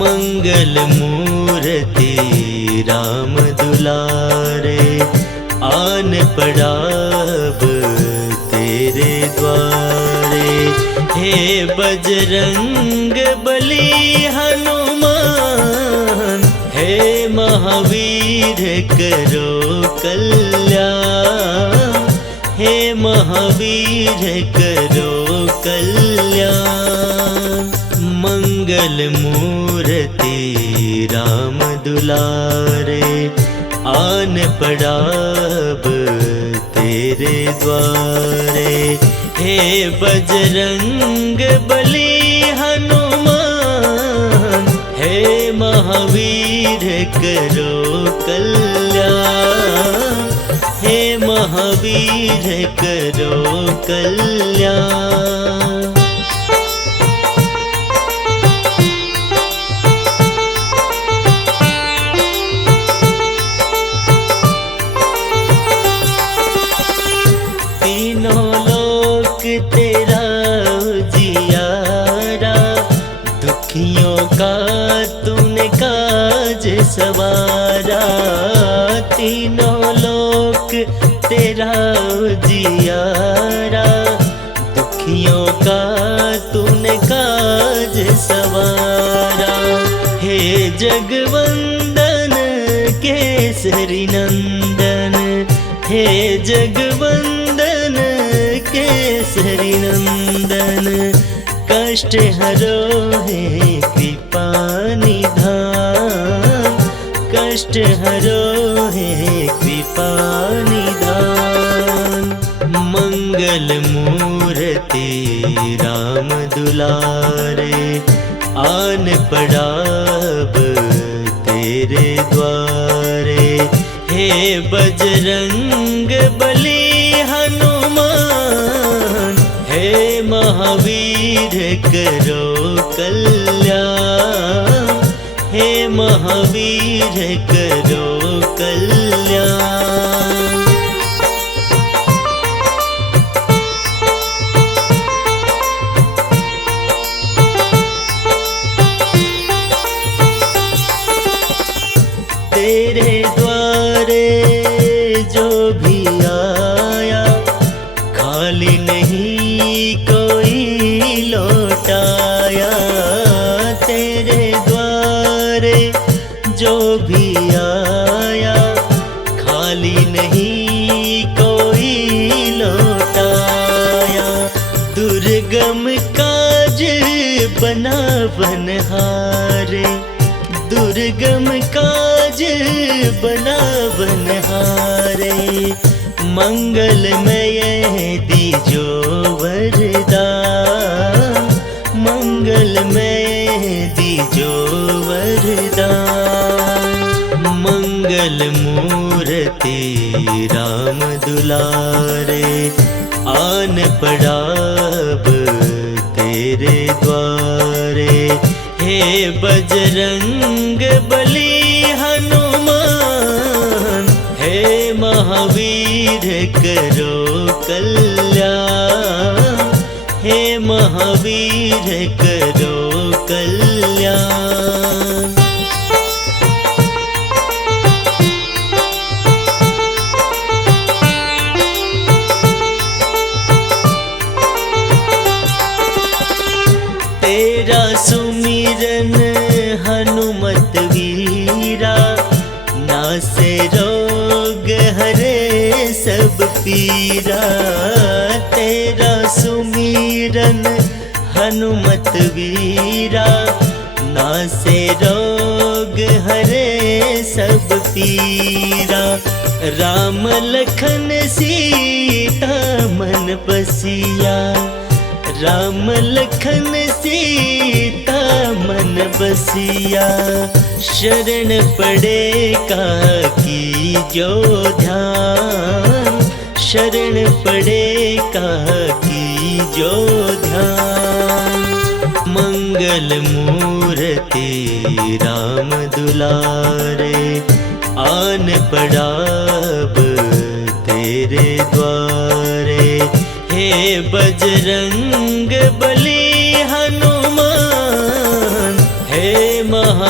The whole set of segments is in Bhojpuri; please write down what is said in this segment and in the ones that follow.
मंगल मूर्ति राम दुलारे, आन पड़ा अब तेरे द्वारे। हे बजरंग बली हनुमान, हे महावीर करो कल्याण, हे महावीर करो कल्याण। मंगल मूर्ति राम दुलारे, आन पड़ा अब तेरे द्वारे। हे बजरंग बली हनुमान, हे महावीर करो कल्याण, हे महावीर करो कल्याण। तीनों लोक तेरा उजियारा, दुखियों का तूने काज सवारा। तीनों लोक तेरा उजियारा, दुखियों का तूने काज सवारा। हे जगवंदन केसरी नंदन, हे जगवंदन केसरी नंदन। कष्ट हरो है कृपा निधान, कष्ट हरो है कृपा निधान। मंगल मूर्ति राम दुलारे, आन पड़ा अब तेरे द्वारे। हे बजरंग बली हनुमान, हे महावीर करो कल्याण, हे महावीर करो कल्याण। तेरे द्वारे जो भी आया, खाली नहीं कोई लौटाया। तेरे द्वारे जो भी आया, खाली नहीं कोई लौटाया। दुर्गम काज बना बनहारे, दुर्गम काज बना बनहारे। मंगलमय दीजो वरदान, मंगलमय दीजो वरदान। मंगल मूर्ति राम दुलारे, आन पड़ा अब तेरे द्वारे। हे बजरंग बली हनुमान, हे महावीर करो कल्याण, हे महावीर करो कल्याण। तेरा सुमिरन हनुमत वीरा, नासे रोग हरे सब पीरा। तेरा सुमिरन हनुमत वीरा, नासे रोग हरे सब पीरा। राम लखन सीता मन बसिया, राम लखन सीता मन बसिया। शरण पड़े का की जो ध्यान, शरण पड़े का की जो ध्यान। मंगल मूर्ति राम दुलारे, आन पड़ा अब तेरे द्वारे। हे बजरंग बली हनुमान, हे महा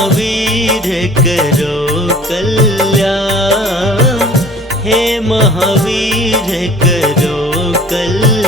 करो कल्याण, हे महावीर करो कल्याण।